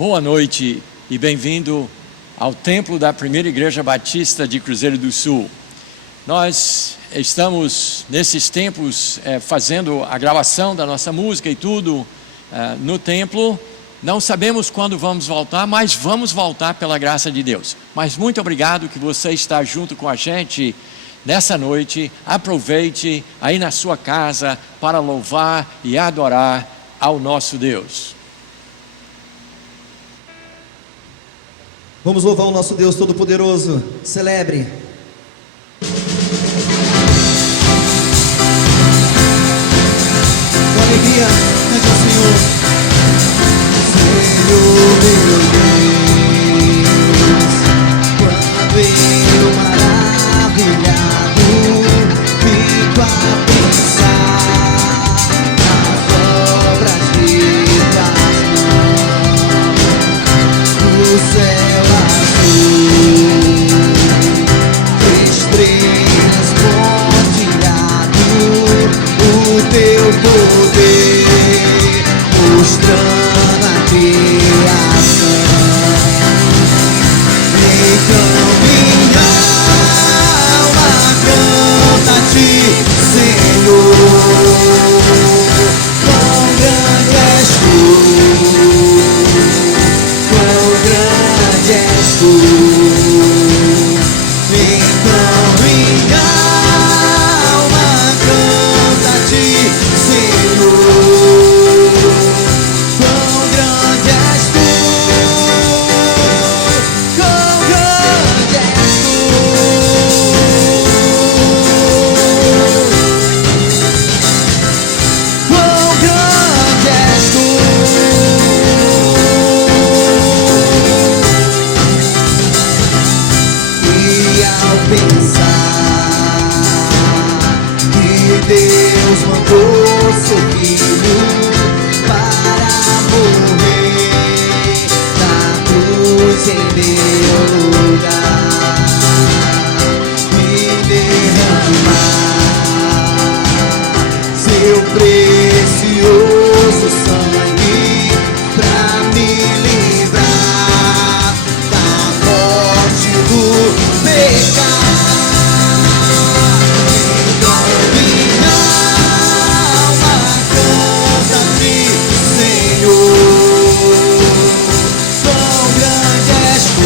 Boa noite e bem-vindo ao Templo da Primeira Igreja Batista de Cruzeiro do Sul. Nós estamos nesses tempos fazendo a gravação da nossa música e tudo no templo. Não sabemos quando vamos voltar, mas vamos voltar pela graça de Deus. Mas muito obrigado que você está junto com a gente nessa noite. Aproveite aí na sua casa para louvar e adorar ao nosso Deus. Vamos louvar o nosso Deus Todo-Poderoso. Celebre. Com alegria, cante ao Senhor. Senhor meu Deus, quando eu maravilhado fico a pensar nas obras de tuas mãos, no céu estrelas pontilhado, o teu poder mostrando a criação. Então minha alma canta a ti, Senhor, quão grande és tu, quão grande és tu. Então minha alma canta a ti, Senhor, quão grande és tu, quão grande és tu, quão grande és tu. Pensar que Deus mandou seu filho para morrer na cruz em meu lugar e derramar seu precioso sangue pra me livrar da morte do pecado. Quão grande és tu,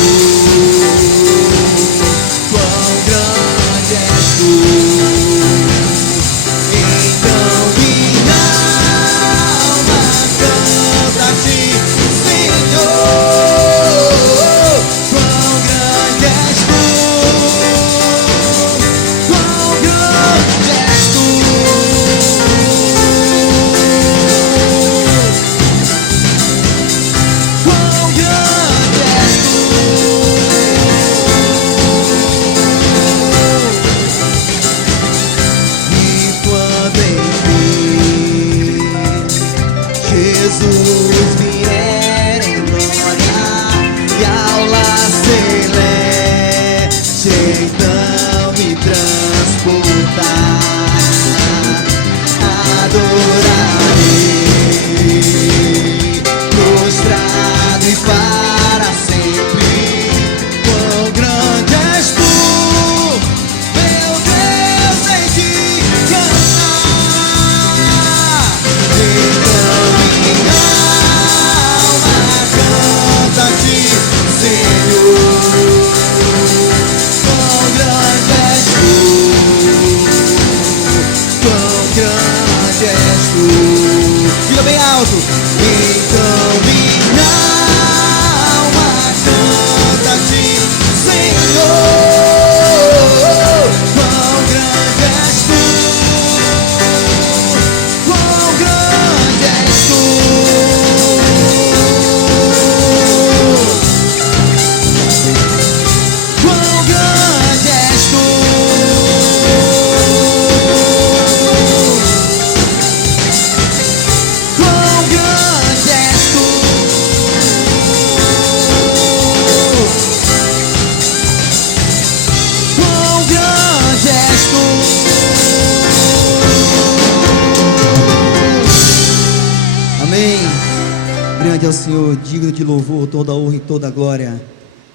ao Senhor, digno de louvor, toda a honra e toda a glória.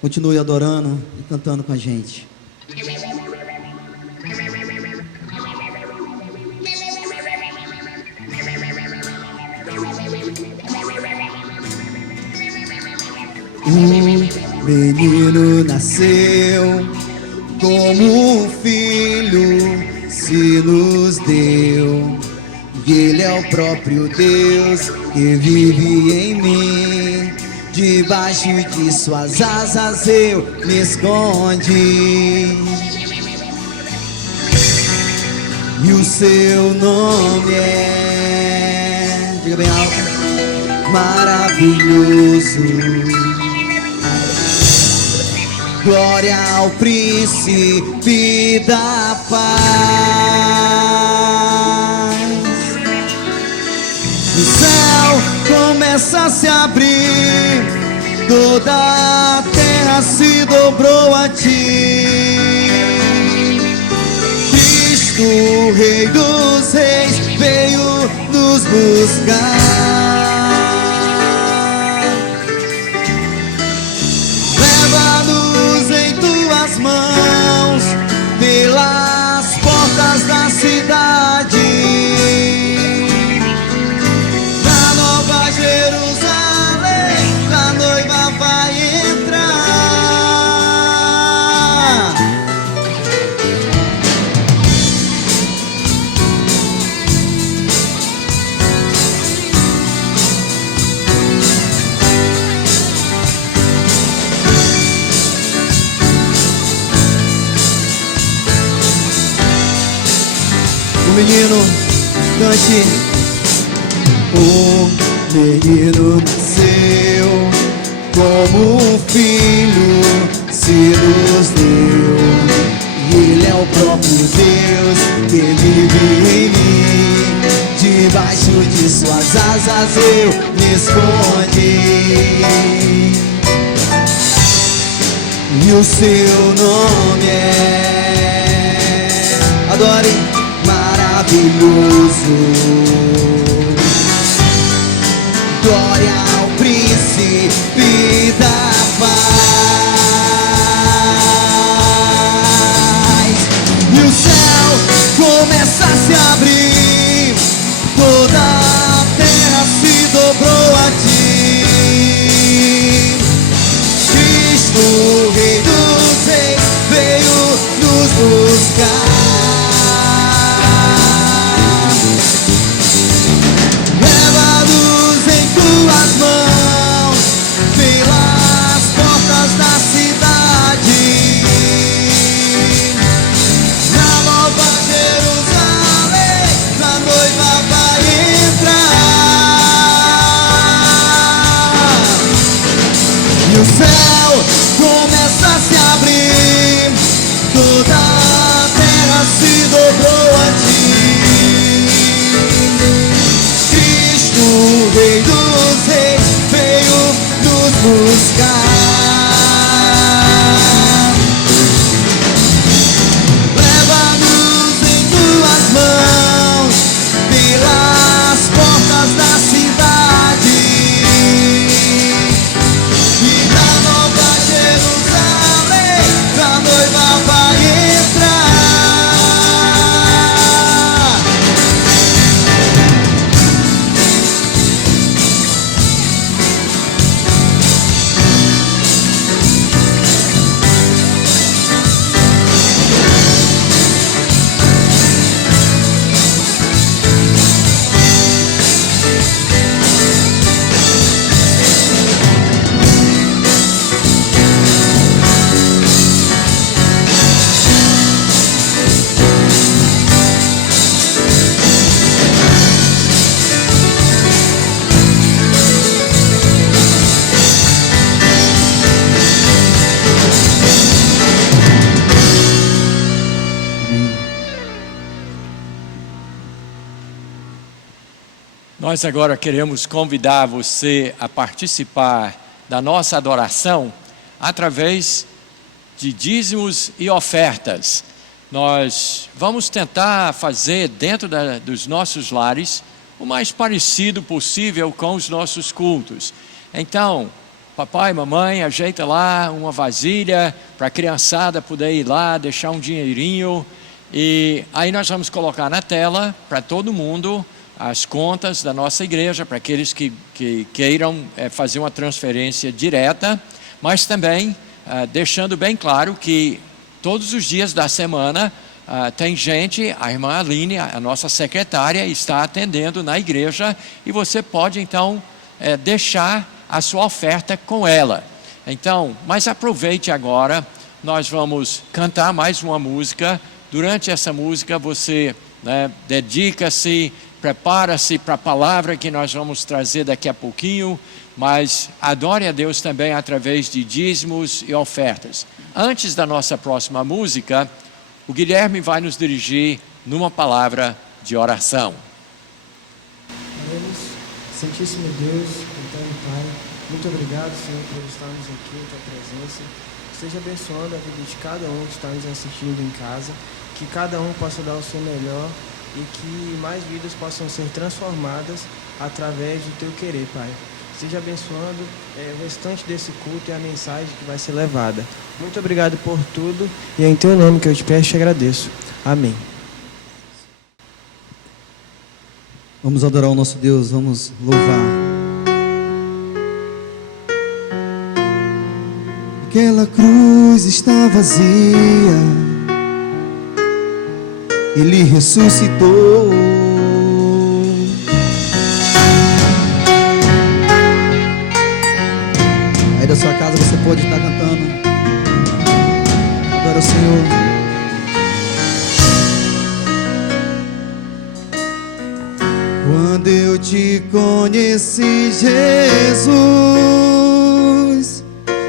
Continue adorando e cantando com a gente. Um menino nasceu, como um filho se nos deu. E Ele é o próprio Deus que vive em mim. Debaixo de suas asas eu me escondi. E o seu nome é, diga bem alto, maravilhoso. Glória ao príncipe da paz. O céu começa a se abrir, toda a terra se dobrou a ti. Cristo, o Rei dos Reis, veio nos buscar. Leva-nos em tuas mãos, pelas portas da cidade. Na Nova Jerusalém, a noiva vai entrar. O menino, cante. O menino nasceu, como um filho se nos deu. E Ele é o próprio Deus que vive em mim. Debaixo de suas asas eu me escondi. E o seu nome é, adore, maravilhoso. Glória ao príncipe da paz. E o céu começa a se abrir, toda a terra se dobrou a ti. Cristo, o Rei dos Reis, veio nos buscar. Leva-nos em tuas mãos, pelas portas da cidade. Na Nova Jerusalém, a noiva vai entrar. E o céu começa a se abrir, toda a terra se dobrou a ti. Cristo, o Rei dos Reis, veio nos buscar. Leva-nos em tuas mãos, pelas portas da cidade. E na Nova Jerusalém, a noiva vai entrar. Nós agora queremos convidar você a participar da nossa adoração através de dízimos e ofertas. Nós vamos tentar fazer dentro dos nossos lares o mais parecido possível com os nossos cultos. Então, papai, mamãe, ajeita lá uma vasilha para a criançada poder ir lá, deixar um dinheirinho. E aí nós vamos colocar na tela para todo mundo as contas da nossa igreja, para aqueles que queiram fazer uma transferência direta, mas também deixando bem claro que todos os dias da semana tem gente, a irmã Aline, a nossa secretária, está atendendo na igreja e você pode então deixar a sua oferta com ela. Então, mas aproveite agora, nós vamos cantar mais uma música. Durante essa música você dedica-se, prepara-se para a palavra que nós vamos trazer daqui a pouquinho, mas adore a Deus também através de dízimos e ofertas. Antes da nossa próxima música, o Guilherme vai nos dirigir numa palavra de oração. Oremos. Santíssimo Deus, eterno Pai, muito obrigado, Senhor, por estarmos aqui em Tua presença. Esteja abençoando a vida de cada um que está nos assistindo em casa, que cada um possa dar o seu melhor e que mais vidas possam ser transformadas através do Teu querer, Pai. Esteja abençoando o restante desse culto e a mensagem que vai ser levada. Muito obrigado por tudo e é em Teu nome que eu te peço e te agradeço. Amém. Vamos adorar o nosso Deus, vamos louvar. Aquela cruz está vazia, Ele ressuscitou. Aí da sua casa você pode estar cantando. Adora o Senhor. Quando eu te conheci, Jesus,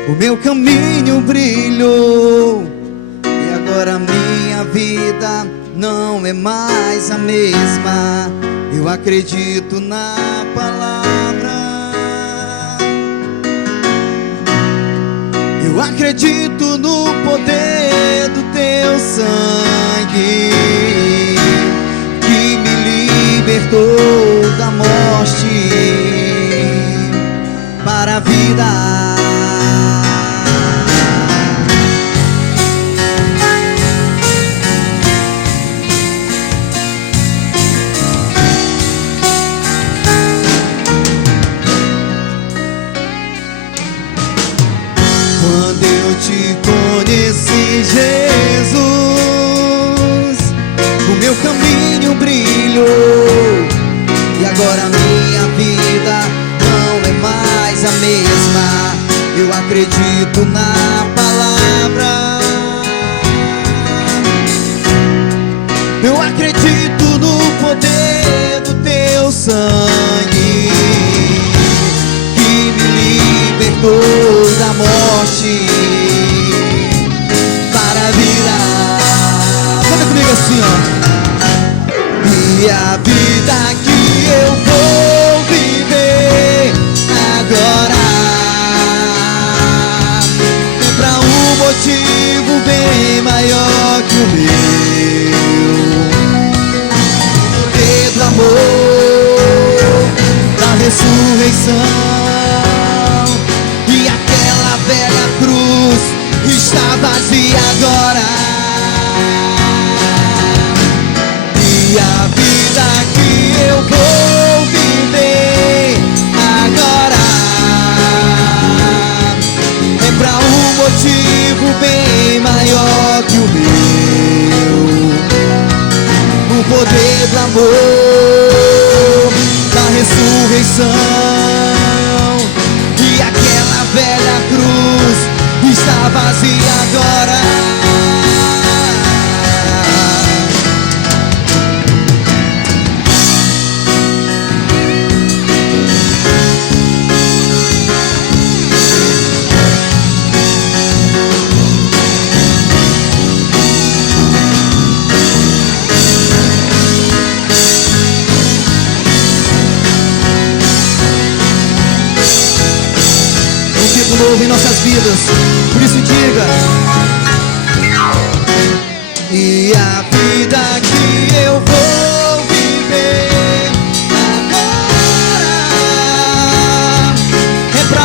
o meu caminho brilhou. E agora minha vida não é mais a mesma. Eu acredito na palavra, eu acredito no poder do Teu sangue, que me libertou da morte para a vida. Quando eu te conheci, Jesus, o meu caminho brilhou. E agora minha vida não é mais a mesma. Eu acredito na palavra, eu acredito no poder do Teu sangue, que me libertou da morte para a vida. Canta comigo assim, ó. E a vida que eu vou viver agora é pra um motivo bem maior que o meu. O poder do amor, da ressurreição. E aquela velha cruz está vazia agora. E a vida que eu vou viver agora é pra um motivo bem maior que o meu. O poder do amor, da ressurreição. E aquela velha cruz está vazia agora. Novo em nossas vidas, por isso diga: e a vida que eu vou viver agora é pra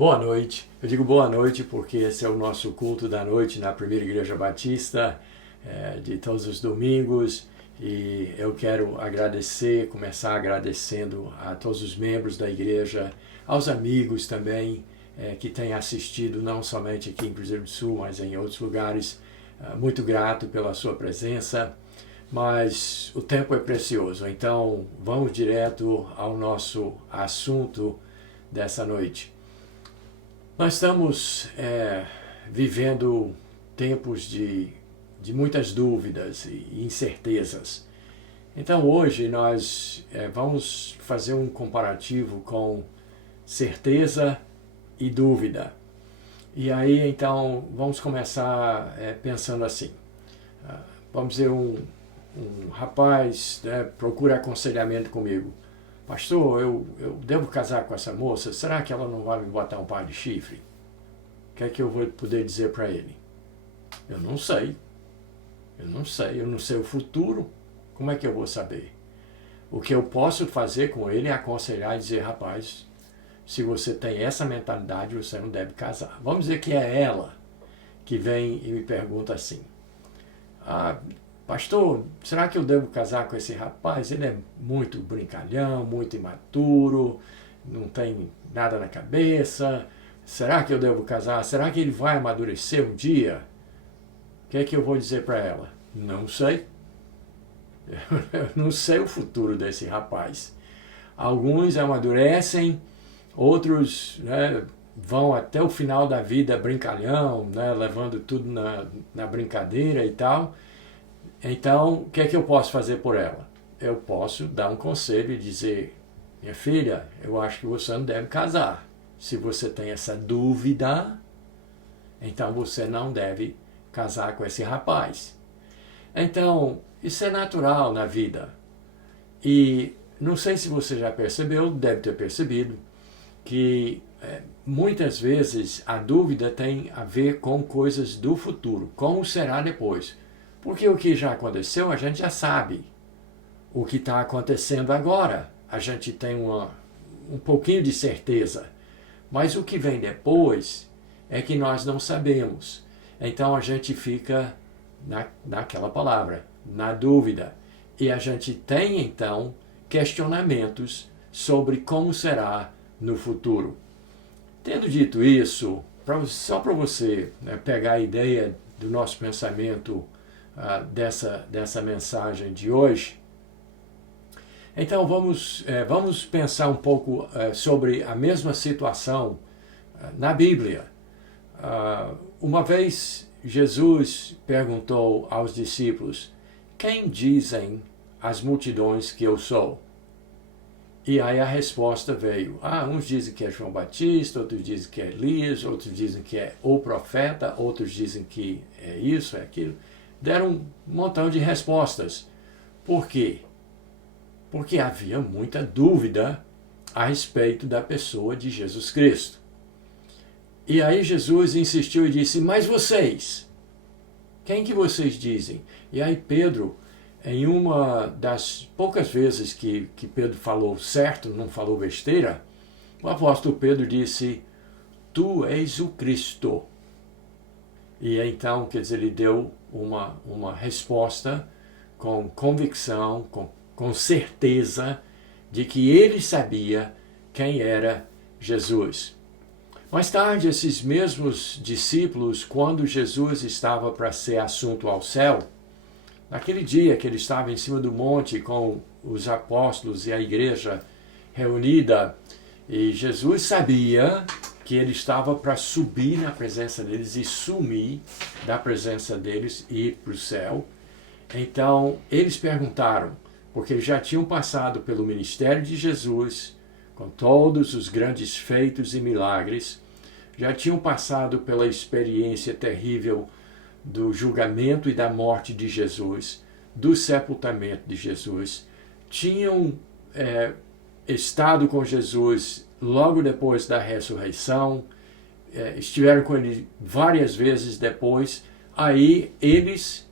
Boa noite. Eu digo boa noite porque esse é o nosso culto da noite na Primeira Igreja Batista, de todos os domingos. E eu quero começar agradecendo a todos os membros da igreja, aos amigos também que têm assistido, não somente aqui em Cruzeiro do Sul, mas em outros lugares. Muito grato pela sua presença, mas o tempo é precioso, então vamos direto ao nosso assunto dessa noite. Nós estamos vivendo tempos de muitas dúvidas e incertezas. Então hoje nós vamos fazer um comparativo com certeza e dúvida. E aí então vamos começar pensando assim. Vamos dizer, um rapaz procura aconselhamento comigo. Pastor, eu devo casar com essa moça? Será que ela não vai me botar um par de chifre? O que é que eu vou poder dizer para ele? Eu não sei. Eu não sei o futuro. Como é que eu vou saber? O que eu posso fazer com ele é aconselhar e dizer, rapaz, se você tem essa mentalidade, você não deve casar. Vamos dizer que é ela que vem e me pergunta assim, pastor, será que eu devo casar com esse rapaz? Ele é muito brincalhão, muito imaturo, não tem nada na cabeça. Será que eu devo casar? Será que ele vai amadurecer um dia? O que é que eu vou dizer para ela? Não sei. Eu não sei o futuro desse rapaz. Alguns amadurecem, outros vão até o final da vida brincalhão, levando tudo na brincadeira e tal. Então, o que é que eu posso fazer por ela? Eu posso dar um conselho e dizer, minha filha, eu acho que você não deve casar. Se você tem essa dúvida, então você não deve casar com esse rapaz. Então, isso é natural na vida. E não sei se você já percebeu, deve ter percebido, que muitas vezes a dúvida tem a ver com coisas do futuro. Como será depois? Porque o que já aconteceu, a gente já sabe. O que está acontecendo agora, a gente tem um pouquinho de certeza. Mas o que vem depois é que nós não sabemos. Então a gente fica naquela palavra, na dúvida. E a gente tem então questionamentos sobre como será no futuro. Tendo dito isso, só para você pegar a ideia do nosso pensamento dessa mensagem de hoje, então vamos pensar um pouco sobre a mesma situação na Bíblia. Uma vez Jesus perguntou aos discípulos, quem dizem as multidões que eu sou? E aí a resposta veio, uns dizem que é João Batista, outros dizem que é Elias, outros dizem que é o profeta, outros dizem que é isso, é aquilo. Deram um montão de respostas. Por quê? Porque havia muita dúvida a respeito da pessoa de Jesus Cristo. E aí Jesus insistiu e disse, mas vocês? Quem que vocês dizem? E aí Pedro, em uma das poucas vezes que Pedro falou certo, não falou besteira, o apóstolo Pedro disse, tu és o Cristo. E então, quer dizer, ele deu uma resposta com convicção, com certeza de que ele sabia quem era Jesus. Mais tarde, esses mesmos discípulos, quando Jesus estava para ser assunto ao céu, naquele dia que ele estava em cima do monte com os apóstolos e a igreja reunida, e Jesus sabia que ele estava para subir na presença deles e sumir da presença deles e ir para o céu. Então, eles perguntaram, porque eles já tinham passado pelo ministério de Jesus, com todos os grandes feitos e milagres, já tinham passado pela experiência terrível do julgamento e da morte de Jesus, do sepultamento de Jesus, tinham estado com Jesus logo depois da ressurreição, estiveram com ele várias vezes depois, aí eles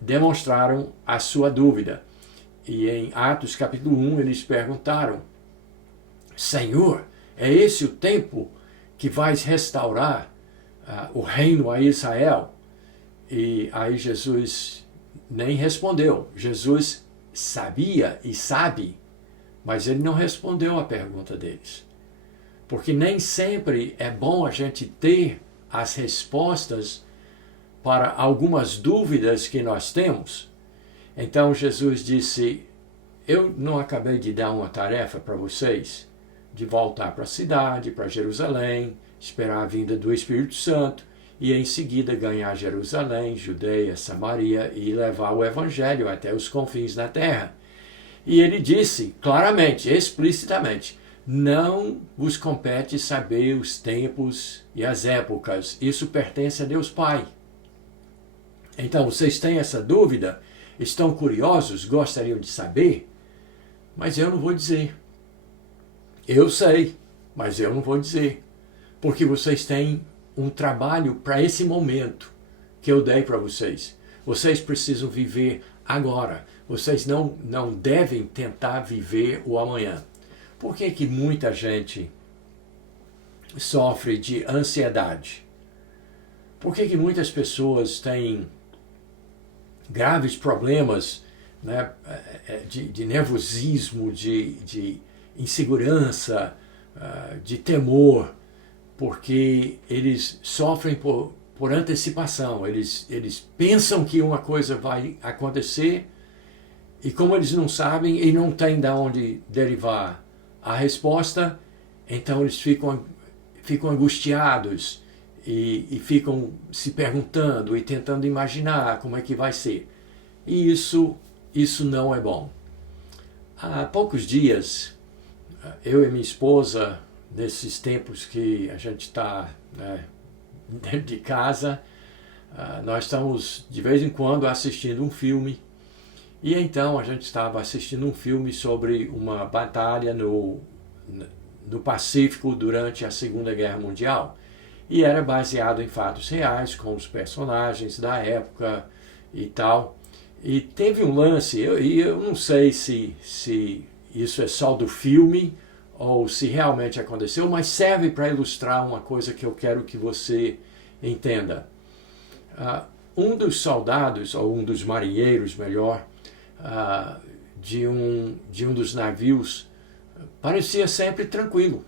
demonstraram a sua dúvida. E em Atos capítulo 1 eles perguntaram, Senhor, é esse o tempo que vais restaurar o reino a Israel? E aí Jesus nem respondeu. Jesus sabia e sabe, mas ele não respondeu a pergunta deles. Porque nem sempre é bom a gente ter as respostas para algumas dúvidas que nós temos. Então Jesus disse: eu não acabei de dar uma tarefa para vocês de voltar para a cidade, para Jerusalém, esperar a vinda do Espírito Santo e em seguida ganhar Jerusalém, Judeia, Samaria e levar o Evangelho até os confins da terra. E ele disse claramente, explicitamente: não vos compete saber os tempos e as épocas, isso pertence a Deus Pai. Então, vocês têm essa dúvida? Estão curiosos? Gostariam de saber? Mas eu não vou dizer. Eu sei, mas eu não vou dizer. Porque vocês têm um trabalho para esse momento que eu dei para vocês. Vocês precisam viver agora. Vocês não devem tentar viver o amanhã. Por que muita gente sofre de ansiedade? Por que muitas pessoas têm graves problemas, né, de nervosismo, de insegurança, de temor? Porque eles sofrem por antecipação. Eles pensam que uma coisa vai acontecer e como eles não sabem e não têm de onde derivar a resposta, então eles ficam angustiados e ficam se perguntando e tentando imaginar como é que vai ser. E isso não é bom. Há poucos dias, eu e minha esposa, nesses tempos que a gente está, né, dentro de casa, nós estamos de vez em quando assistindo um filme. E então a gente estava assistindo um filme sobre uma batalha no Pacífico durante a Segunda Guerra Mundial. E era baseado em fatos reais, com os personagens da época e tal. E teve um lance, eu não sei se isso é só do filme ou se realmente aconteceu, mas serve para ilustrar uma coisa que eu quero que você entenda. Um dos soldados, ou um dos marinheiros, melhor, de um dos navios, parecia sempre tranquilo,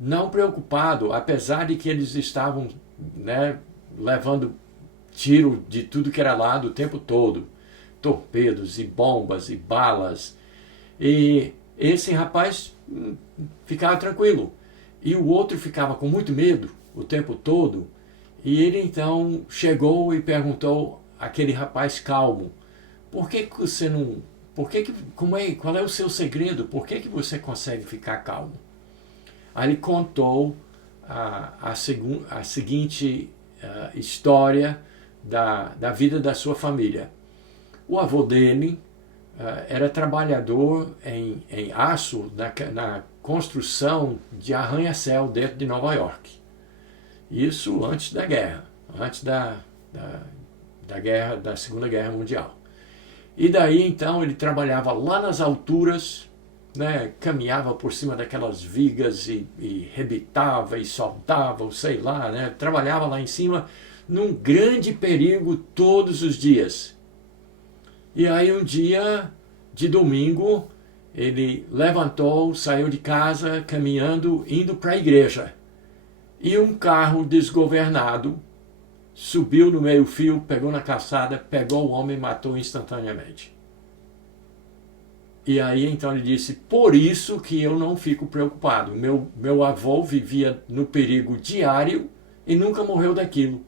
não preocupado, apesar de que eles estavam, né, levando tiro de tudo que era lado o tempo todo, torpedos e bombas e balas. E esse rapaz ficava tranquilo. E o outro ficava com muito medo o tempo todo. E ele então chegou e perguntou àquele rapaz calmo: por que você não... qual é o seu segredo? Por que você consegue ficar calmo? Aí ele contou a seguinte história da vida da sua família. O avô dele era trabalhador em aço na construção de arranha-céu dentro de Nova York. Isso antes da guerra, antes da Segunda Guerra Mundial. E daí então ele trabalhava lá nas alturas, né, caminhava por cima daquelas vigas e rebitava e soldava, ou sei lá, né, trabalhava lá em cima num grande perigo todos os dias. E aí um dia de domingo ele levantou, saiu de casa caminhando, indo para a igreja. E um carro desgovernado subiu no meio-fio, pegou na calçada, pegou o homem e matou instantaneamente. E aí então ele disse: por isso que eu não fico preocupado. Meu avô vivia no perigo diário e nunca morreu daquilo.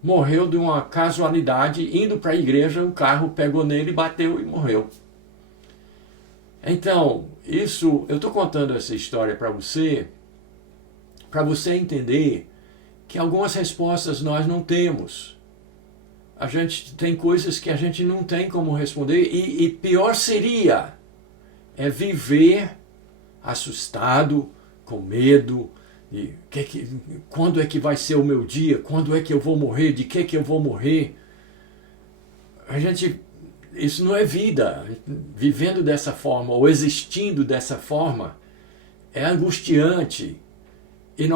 Morreu de uma casualidade, indo para a igreja, um carro pegou nele, bateu e morreu. Então, eu estou contando essa história para você entender que algumas respostas nós não temos. A gente tem coisas que a gente não tem como responder e pior seria viver assustado, com medo. E quando é que vai ser o meu dia? Quando é que eu vou morrer? De que eu vou morrer? Isso não é vida. Vivendo dessa forma ou existindo dessa forma é angustiante. E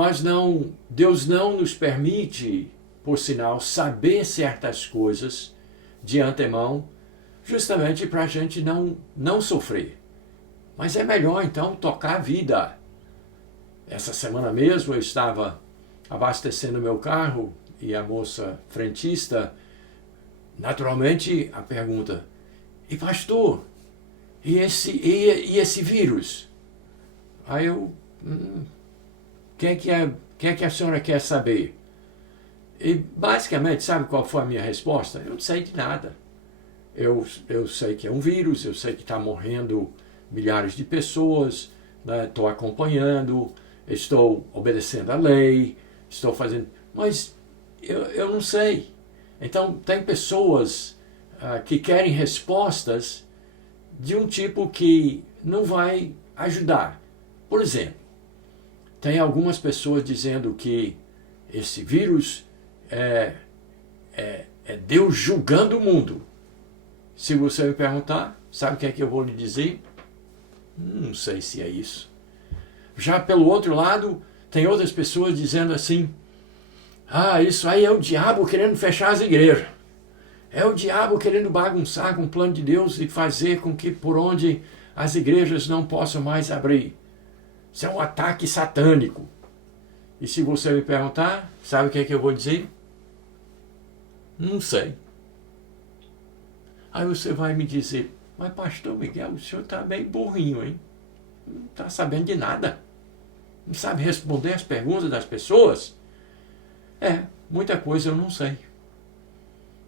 Deus não nos permite, por sinal, saber certas coisas de antemão, justamente para a gente não sofrer. Mas é melhor então tocar a vida. Essa semana mesmo eu estava abastecendo meu carro e a moça frentista, naturalmente, a pergunta: e pastor, e esse vírus? Aí eu, que é que a senhora quer saber? E basicamente, sabe qual foi a minha resposta? Eu não sei de nada. Eu sei que é um vírus, eu sei que está morrendo milhares de pessoas, estou acompanhando, estou obedecendo a lei, estou fazendo... Mas eu não sei. Então, tem pessoas que querem respostas de um tipo que não vai ajudar. Por exemplo, tem algumas pessoas dizendo que esse vírus é Deus julgando o mundo. Se você me perguntar, sabe o que é que eu vou lhe dizer? Não sei se é isso. Já pelo outro lado, tem outras pessoas dizendo assim: isso aí é o diabo querendo fechar as igrejas. É o diabo querendo bagunçar com o plano de Deus e fazer com que por onde as igrejas não possam mais abrir. Isso é um ataque satânico. E se você me perguntar, sabe o que é que eu vou dizer? Não sei. Aí você vai me dizer: mas pastor Miguel, o senhor está bem burrinho, hein? Não está sabendo de nada. Não sabe responder as perguntas das pessoas? Muita coisa eu não sei.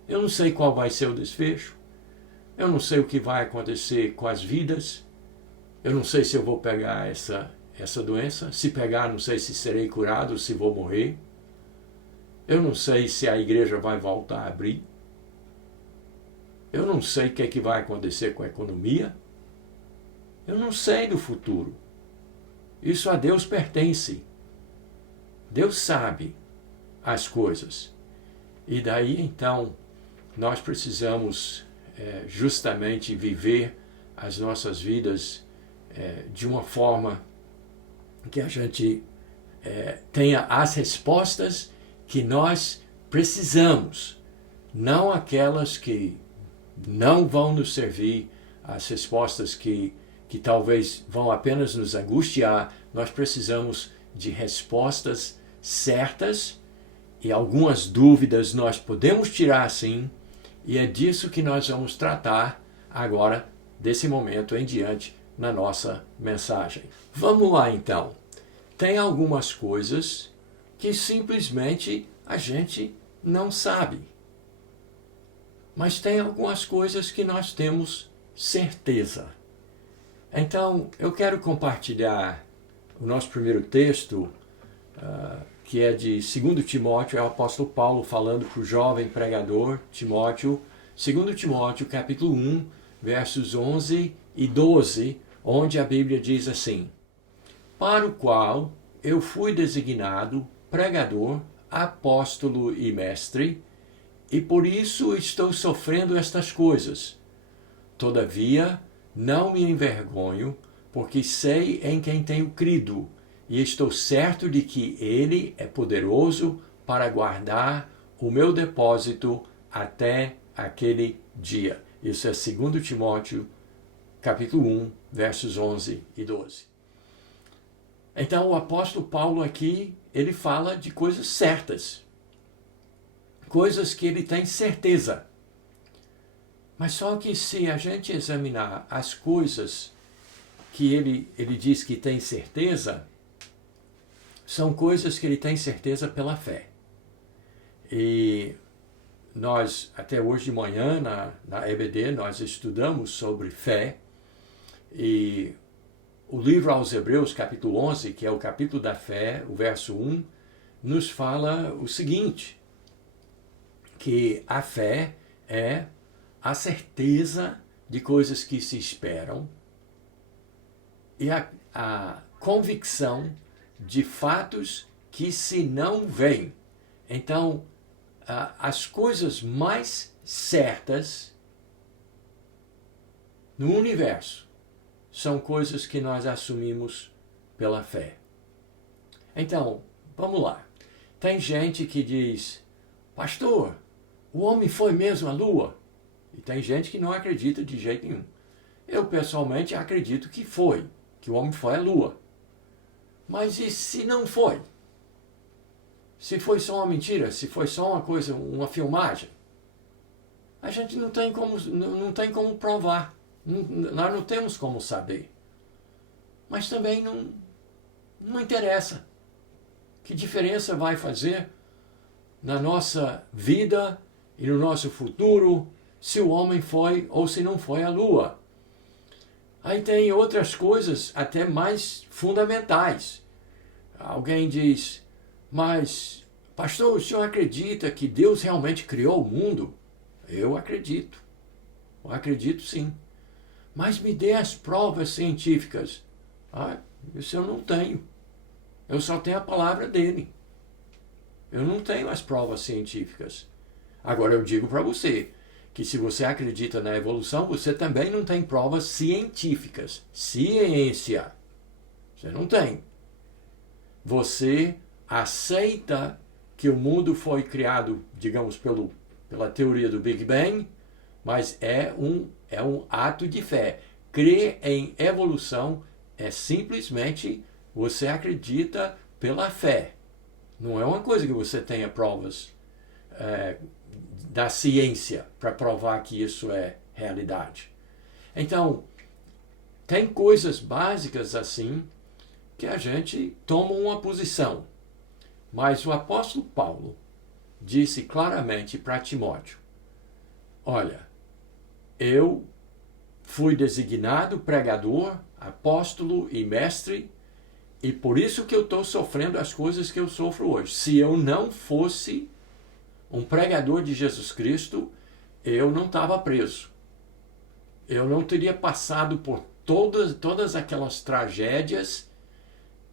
Eu não sei qual vai ser o desfecho. Eu não sei o que vai acontecer com as vidas. Eu não sei se eu vou pegar essa doença. Se pegar, não sei se serei curado, se vou morrer. Eu não sei se a igreja vai voltar a abrir. Eu não sei o que é que vai acontecer com a economia. Eu não sei do futuro. Isso a Deus pertence. Deus sabe as coisas. E daí, então, nós precisamos justamente viver as nossas vidas de uma forma que a gente tenha as respostas que nós precisamos, não aquelas que não vão nos servir, as respostas que talvez vão apenas nos angustiar. Nós precisamos de respostas certas, e algumas dúvidas nós podemos tirar sim, e é disso que nós vamos tratar agora, desse momento em diante, na nossa mensagem. Vamos lá então. Tem algumas coisas que simplesmente a gente não sabe. Mas tem algumas coisas que nós temos certeza. Então, eu quero compartilhar o nosso primeiro texto, que é de 2 Timóteo, é o apóstolo Paulo falando para o jovem pregador Timóteo, 2 Timóteo, capítulo 1, versos 11 e 12, onde a Bíblia diz assim: para o qual eu fui designado pregador, apóstolo e mestre, e por isso estou sofrendo estas coisas. Todavia, não me envergonho, porque sei em quem tenho crido, e estou certo de que Ele é poderoso para guardar o meu depósito até aquele dia. Isso é 2 Timóteo, capítulo 1, versos 11 e 12. Então, o apóstolo Paulo aqui, ele fala de coisas certas. Coisas que ele tem certeza. Mas só que se a gente examinar as coisas que ele diz que tem certeza, são coisas que ele tem certeza pela fé. E nós, até hoje de manhã, na EBD, nós estudamos sobre fé. E o livro aos Hebreus, capítulo 11, que é o capítulo da fé, o verso 1, nos fala o seguinte: que a fé é a certeza de coisas que se esperam e a convicção de fatos que se não veem. Então, as coisas mais certas no universo são coisas que nós assumimos pela fé. Então, vamos lá. Tem gente que diz, pastor, o homem foi mesmo à Lua? E tem gente que não acredita de jeito nenhum. Eu, pessoalmente, acredito que foi, que o homem foi à Lua. Mas e se não foi? Se foi só uma mentira, se foi só uma coisa, uma filmagem? A gente não tem como provar. Nós não temos como saber. Mas também não interessa. Que diferença vai fazer na nossa vida e no nosso futuro se o homem foi ou se não foi à Lua? Aí tem outras coisas até mais fundamentais. Alguém diz, mas, pastor, o senhor acredita que Deus realmente criou o mundo? Eu acredito. Eu acredito sim. Mas me dê as provas científicas. Isso eu não tenho. Eu só tenho a palavra dele. Eu não tenho as provas científicas. Agora eu digo para você que se você acredita na evolução, você também não tem provas científicas. Ciência. Você não tem. Você aceita que o mundo foi criado, digamos, pela teoria do Big Bang, mas é um ato de fé. Crer em evolução é simplesmente você acredita pela fé. Não é uma coisa que você tenha provas da ciência para provar que isso é realidade. Então, tem coisas básicas assim que a gente toma uma posição. Mas o apóstolo Paulo disse claramente para Timóteo, olha, eu fui designado pregador, apóstolo e mestre, e por isso que eu estou sofrendo as coisas que eu sofro hoje. Se eu não fosse um pregador de Jesus Cristo, eu não estava preso. Eu não teria passado por todas aquelas tragédias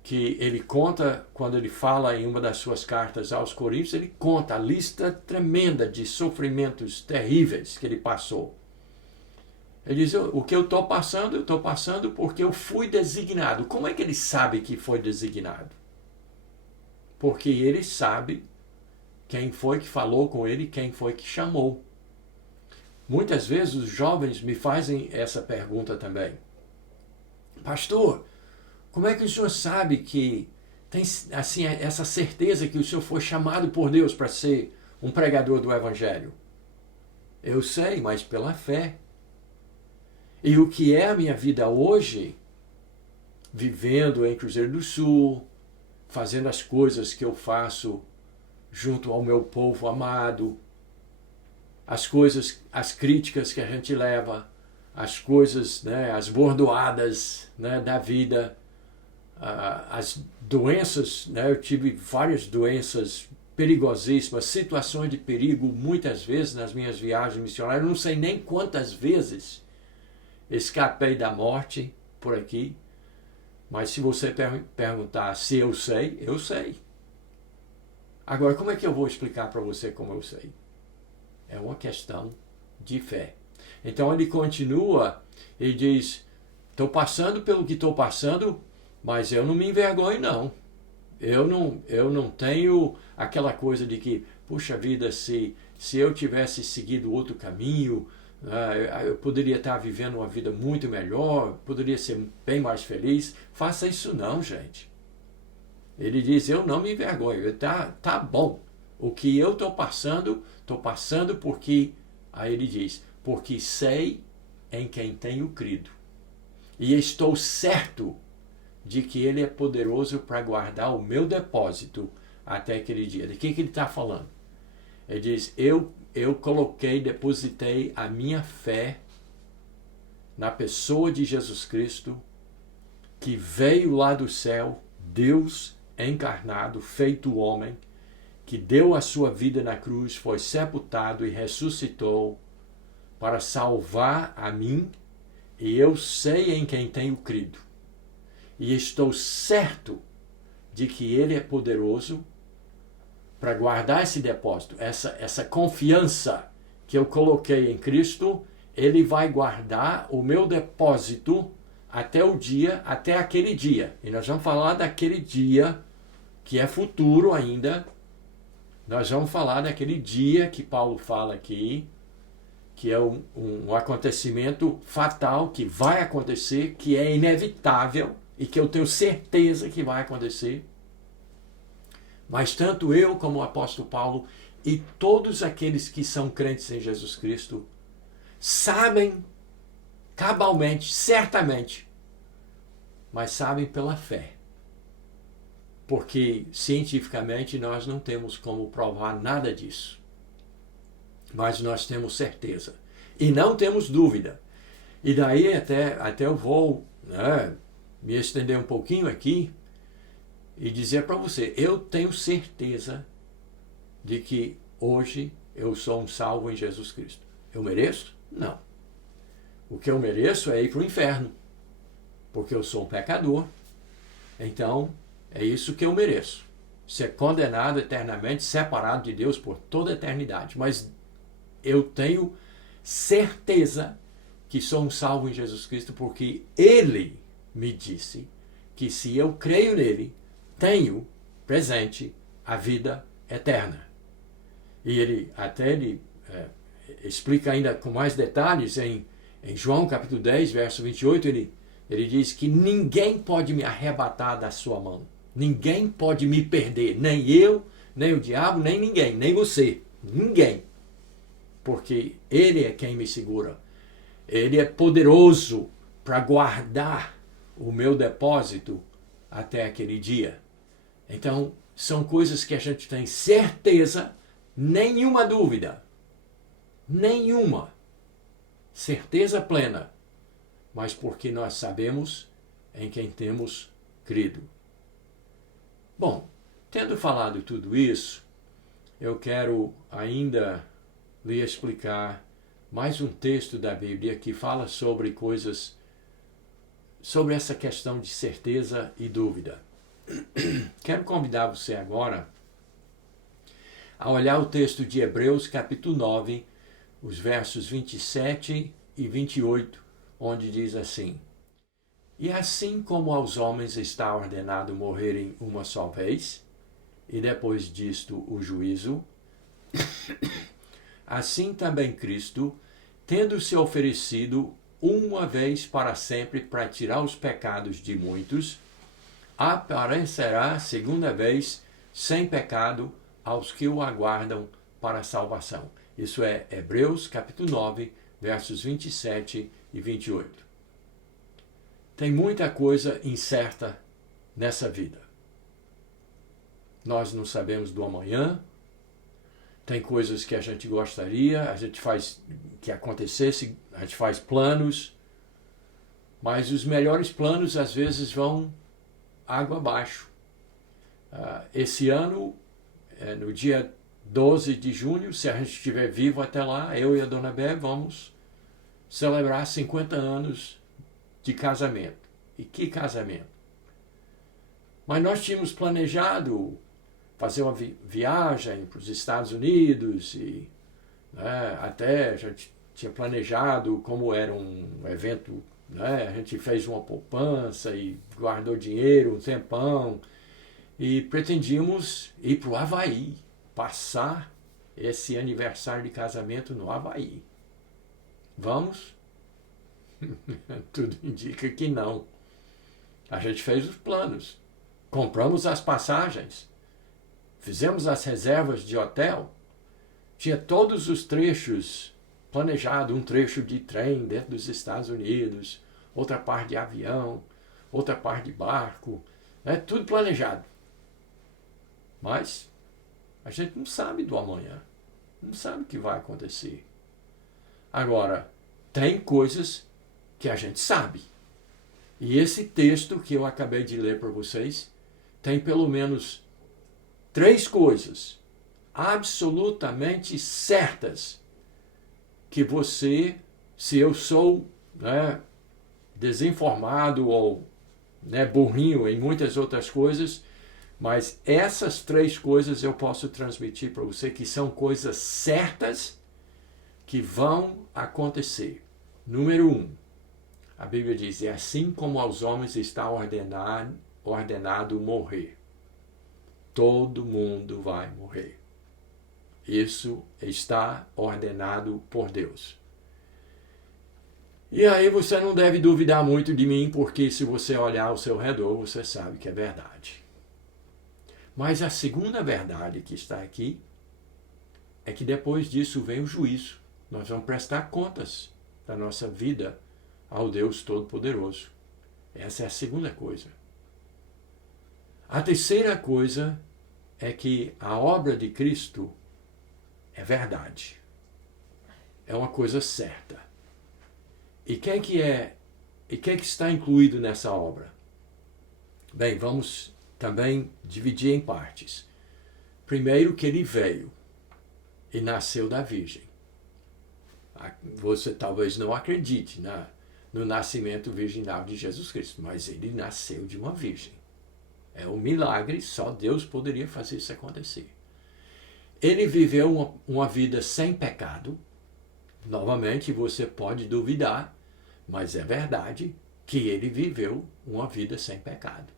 que ele conta quando ele fala em uma das suas cartas aos Coríntios. Ele conta a lista tremenda de sofrimentos terríveis que ele passou. Ele diz, o que eu estou passando porque eu fui designado. Como é que ele sabe que foi designado? Porque ele sabe quem foi que falou com ele, quem foi que chamou. Muitas vezes os jovens me fazem essa pergunta também. Pastor, como é que o senhor sabe que tem assim, essa certeza que o senhor foi chamado por Deus para ser um pregador do Evangelho? Eu sei, mas pela fé. E o que é a minha vida hoje, vivendo em Cruzeiro do Sul, fazendo as coisas que eu faço junto ao meu povo amado, as críticas que a gente leva, as coisas, as bordoadas da vida, as doenças, eu tive várias doenças perigosíssimas, situações de perigo muitas vezes nas minhas viagens missionárias, eu não sei nem quantas vezes escapei da morte por aqui, mas se você perguntar se eu sei, eu sei. Agora, como é que eu vou explicar para você como eu sei? É uma questão de fé. Então ele continua e diz, estou passando pelo que estou passando, mas eu não me envergonho não. Eu não tenho aquela coisa de que, puxa vida, se eu tivesse seguido outro caminho, eu poderia estar vivendo uma vida muito melhor, poderia ser bem mais feliz. Faça isso não, gente. Ele diz, eu não me envergonho, tá bom. O que eu estou passando porque, aí ele diz, porque sei em quem tenho crido. E estou certo de que ele é poderoso para guardar o meu depósito até aquele dia. De que ele está falando? Ele diz, eu depositei a minha fé na pessoa de Jesus Cristo, que veio lá do céu, Deus encarnado, feito homem, que deu a sua vida na cruz, foi sepultado e ressuscitou para salvar a mim, e eu sei em quem tenho crido. E estou certo de que ele é poderoso para guardar esse depósito, essa confiança que eu coloquei em Cristo, ele vai guardar o meu depósito até aquele dia. E nós vamos falar daquele dia que é futuro ainda. Nós vamos falar daquele dia que Paulo fala aqui, que é um acontecimento fatal que vai acontecer, que é inevitável e que eu tenho certeza que vai acontecer. Mas tanto eu como o apóstolo Paulo e todos aqueles que são crentes em Jesus Cristo sabem cabalmente, certamente, mas sabem pela fé. Porque cientificamente nós não temos como provar nada disso. Mas nós temos certeza. E não temos dúvida. E daí até eu vou, né, me estender um pouquinho aqui e dizer para você, eu tenho certeza de que hoje eu sou um salvo em Jesus Cristo. Eu mereço? Não. O que eu mereço é ir para o inferno, porque eu sou um pecador. Então, é isso que eu mereço. Ser condenado eternamente, separado de Deus por toda a eternidade. Mas eu tenho certeza que sou um salvo em Jesus Cristo, porque Ele me disse que se eu creio nele, tenho presente a vida eterna. E ele explica ainda com mais detalhes em João capítulo 10, verso 28, ele diz que ninguém pode me arrebatar da sua mão. Ninguém pode me perder, nem eu, nem o diabo, nem ninguém, nem você, ninguém. Porque Ele é quem me segura. Ele é poderoso para guardar o meu depósito até aquele dia. Então, são coisas que a gente tem certeza, nenhuma dúvida, nenhuma, certeza plena, mas porque nós sabemos em quem temos crido. Bom, tendo falado tudo isso, eu quero ainda lhe explicar mais um texto da Bíblia que fala sobre coisas, sobre essa questão de certeza e dúvida. Quero convidar você agora a olhar o texto de Hebreus capítulo 9, os versos 27 e 28, onde diz assim: E assim como aos homens está ordenado morrerem uma só vez, e depois disto o juízo, assim também Cristo, tendo se oferecido uma vez para sempre para tirar os pecados de muitos, aparecerá segunda vez sem pecado aos que o aguardam para a salvação. Isso é Hebreus capítulo 9, versos 27 e 28. Tem muita coisa incerta nessa vida. Nós não sabemos do amanhã. Tem coisas que a gente gostaria, a gente faz que acontecesse, a gente faz planos, mas os melhores planos às vezes vão água abaixo. Esse ano, no dia 12 de junho, se a gente estiver vivo até lá, eu e a Dona Bé vamos celebrar 50 anos de casamento. E que casamento! Mas nós tínhamos planejado fazer uma viagem para os Estados Unidos e até já tinha planejado como era um evento, a gente fez uma poupança e guardou dinheiro um tempão e pretendíamos ir para o Havaí, passar esse aniversário de casamento no Havaí. Vamos? Tudo indica que não. A gente fez os planos, compramos as passagens, fizemos as reservas de hotel, tinha todos os trechos planejados, um trecho de trem dentro dos Estados Unidos, outra parte de avião, outra parte de barco, tudo planejado. Mas a gente não sabe do amanhã, não sabe o que vai acontecer. Agora, tem coisas que a gente sabe. E esse texto que eu acabei de ler para vocês tem pelo menos 3 coisas absolutamente certas que você, se eu sou desinformado ou burrinho em muitas outras coisas, mas essas 3 coisas eu posso transmitir para você que são coisas certas que vão acontecer. Número 1, a Bíblia diz, é assim como aos homens está ordenado morrer. todo mundo vai morrer. Isso está ordenado por Deus. E aí você não deve duvidar muito de mim, porque se você olhar ao seu redor, você sabe que é verdade. Mas a segunda verdade que está aqui é que depois disso vem o juízo. Nós vamos prestar contas da nossa vida ao Deus Todo-Poderoso. Essa é a segunda coisa. A terceira coisa é que a obra de Cristo é verdade. É uma coisa certa. E quem que está incluído nessa obra? Bem, vamos também dividir em partes. Primeiro, que ele veio e nasceu da Virgem. Você talvez não acredite no nascimento virginal de Jesus Cristo, mas ele nasceu de uma virgem. É um milagre, só Deus poderia fazer isso acontecer. Ele viveu uma vida sem pecado. Novamente, você pode duvidar, mas é verdade que ele viveu uma vida sem pecado.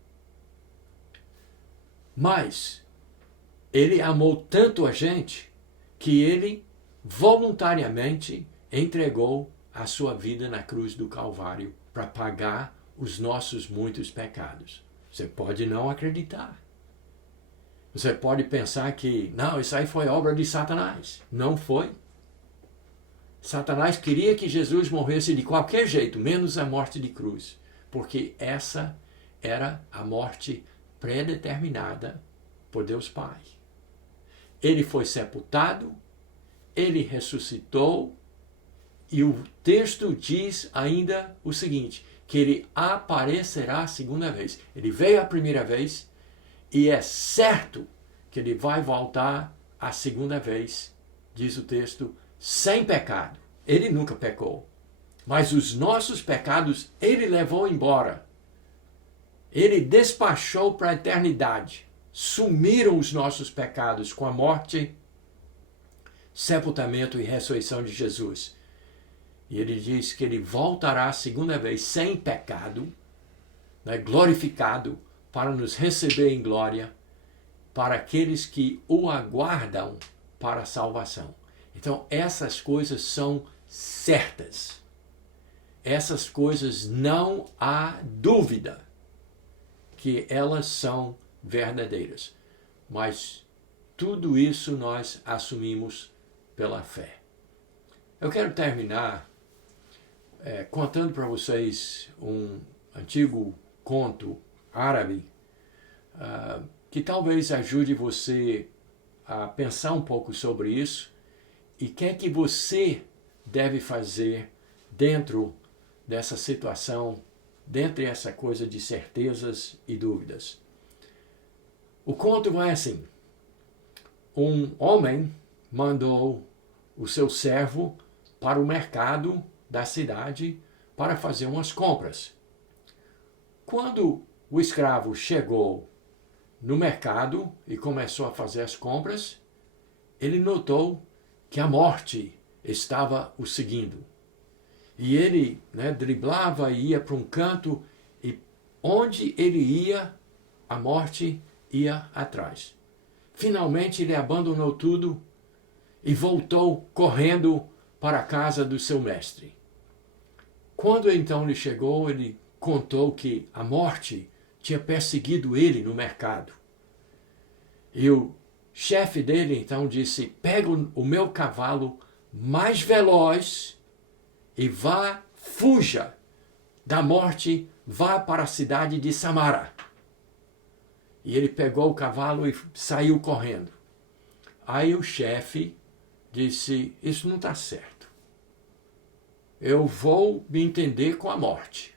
Mas ele amou tanto a gente que ele voluntariamente entregou a sua vida na cruz do Calvário para pagar os nossos muitos pecados. Você pode não acreditar. Você pode pensar que, não, isso aí foi obra de Satanás. Não foi. Satanás queria que Jesus morresse de qualquer jeito, menos a morte de cruz, porque essa era a morte predeterminada por Deus Pai. Ele foi sepultado, ele ressuscitou, e o texto diz ainda o seguinte, que ele aparecerá a segunda vez. Ele veio a primeira vez, e é certo que ele vai voltar a segunda vez, diz o texto, sem pecado. Ele nunca pecou. Mas os nossos pecados ele levou embora. Ele despachou para a eternidade. Sumiram os nossos pecados com a morte, sepultamento e ressurreição de Jesus. E ele diz que ele voltará a segunda vez sem pecado, glorificado, para nos receber em glória, para aqueles que o aguardam para a salvação. Então, essas coisas são certas. Essas coisas não há dúvida que elas são verdadeiras. Mas tudo isso nós assumimos pela fé. Eu quero terminar contando para vocês um antigo conto árabe que talvez ajude você a pensar um pouco sobre isso e o que é que você deve fazer dentro dessa situação, dentro dessa coisa de certezas e dúvidas. O conto vai assim. Um homem mandou o seu servo para o mercado da cidade para fazer umas compras. Quando o escravo chegou no mercado e começou a fazer as compras, ele notou que a morte estava o seguindo. E ele driblava e ia para um canto, e onde ele ia, a morte ia atrás. Finalmente ele abandonou tudo e voltou correndo para a casa do seu mestre. Quando então ele chegou, ele contou que a morte tinha perseguido ele no mercado. E o chefe dele então disse, pega o meu cavalo mais veloz e fuja da morte, vá para a cidade de Samara. E ele pegou o cavalo e saiu correndo. Aí o chefe disse, isso não está certo. Eu vou me entender com a morte.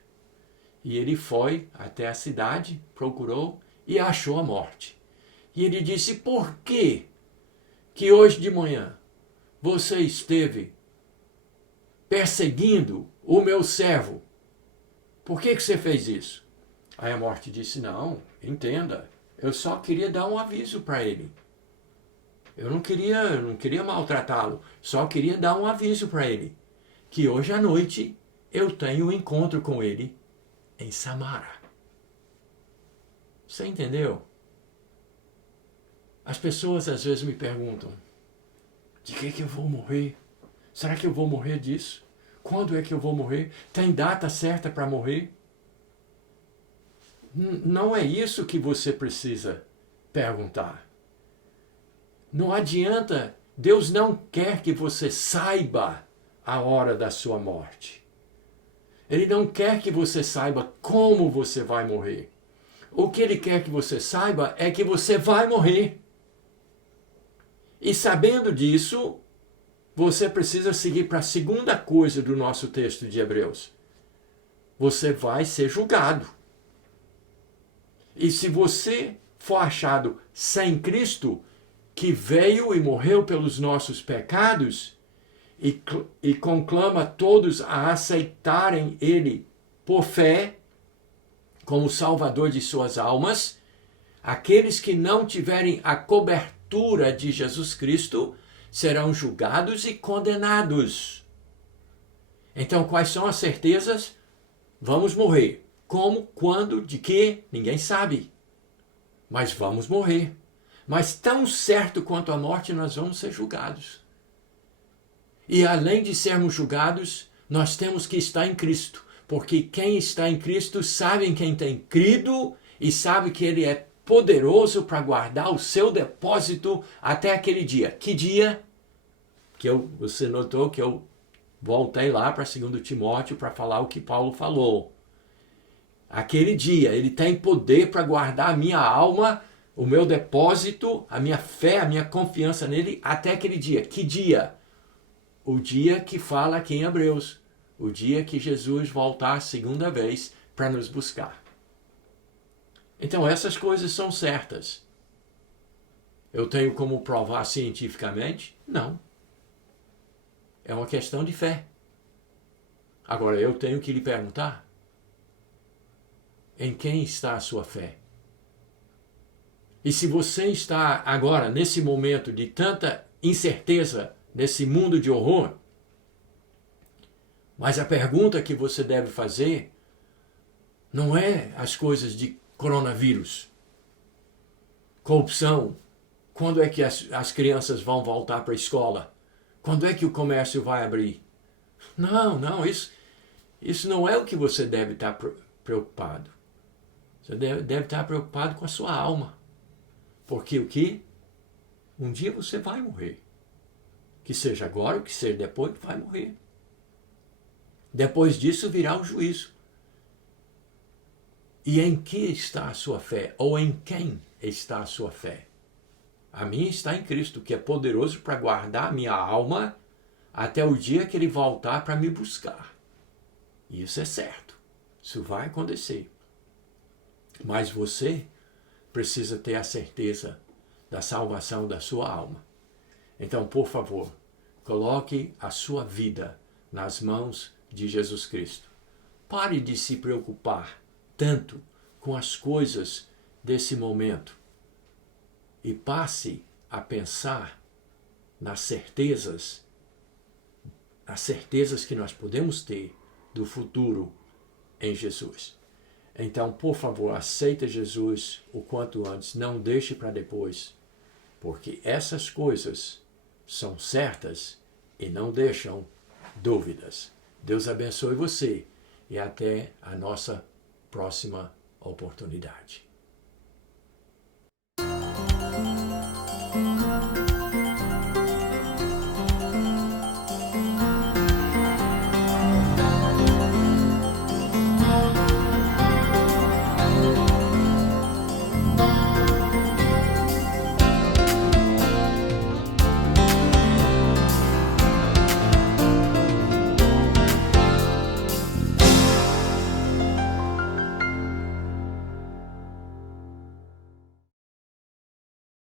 E ele foi até a cidade, procurou e achou a morte. E ele disse, por que hoje de manhã você esteve perseguindo o meu servo? Por que você fez isso? Aí a morte disse, não, entenda, eu só queria dar um aviso para ele. Eu não queria maltratá-lo, só queria dar um aviso para ele, que hoje à noite eu tenho um encontro com ele em Samara. Você entendeu? As pessoas às vezes me perguntam, de que eu vou morrer? Será que eu vou morrer disso? Quando é que eu vou morrer? Tem data certa para morrer? Não é isso que você precisa perguntar. Não adianta, Deus não quer que você saiba a hora da sua morte. Ele não quer que você saiba como você vai morrer. O que Ele quer que você saiba é que você vai morrer. E sabendo disso, você precisa seguir para a segunda coisa do nosso texto de Hebreus. Você vai ser julgado. E se você for achado sem Cristo, que veio e morreu pelos nossos pecados, e conclama todos a aceitarem Ele por fé, como Salvador de suas almas, aqueles que não tiverem a cobertura de Jesus Cristo serão julgados e condenados. Então, quais são as certezas? Vamos morrer. Como, quando, de que? Ninguém sabe. Mas vamos morrer. Mas tão certo quanto a morte, nós vamos ser julgados. E além de sermos julgados, nós temos que estar em Cristo. Porque quem está em Cristo sabe em quem tem crido e sabe que Ele é poderoso para guardar o seu depósito até aquele dia. Que dia? Você notou que eu voltei lá para 2 Timóteo para falar o que Paulo falou. Aquele dia, Ele tem poder para guardar a minha alma, o meu depósito, a minha fé, a minha confiança nele até aquele dia. Que dia? O dia que fala aqui em Hebreus. O dia que Jesus voltar a segunda vez para nos buscar. Então essas coisas são certas. Eu tenho como provar cientificamente? Não. É uma questão de fé. Agora eu tenho que lhe perguntar: em quem está a sua fé? E se você está agora, nesse momento de tanta incerteza, nesse mundo de horror, mas a pergunta que você deve fazer não é as coisas de coronavírus, corrupção, quando é que as crianças vão voltar para a escola, quando é que o comércio vai abrir. Não, isso não é o que você deve estar preocupado. Você deve estar preocupado com a sua alma. Porque o quê? Um dia você vai morrer. Que seja agora ou que seja depois, vai morrer. Depois disso virá o juízo. E em que está a sua fé? Ou em quem está a sua fé? A minha está em Cristo, que é poderoso para guardar a minha alma até o dia que Ele voltar para me buscar. Isso é certo. Isso vai acontecer. Mas você precisa ter a certeza da salvação da sua alma. Então, por favor, coloque a sua vida nas mãos de Jesus Cristo. Pare de se preocupar tanto com as coisas desse momento e passe a pensar nas certezas que nós podemos ter do futuro em Jesus. Então, por favor, aceita Jesus o quanto antes, não deixe para depois, porque essas coisas são certas e não deixam dúvidas. Deus abençoe você e até a nossa próxima oportunidade.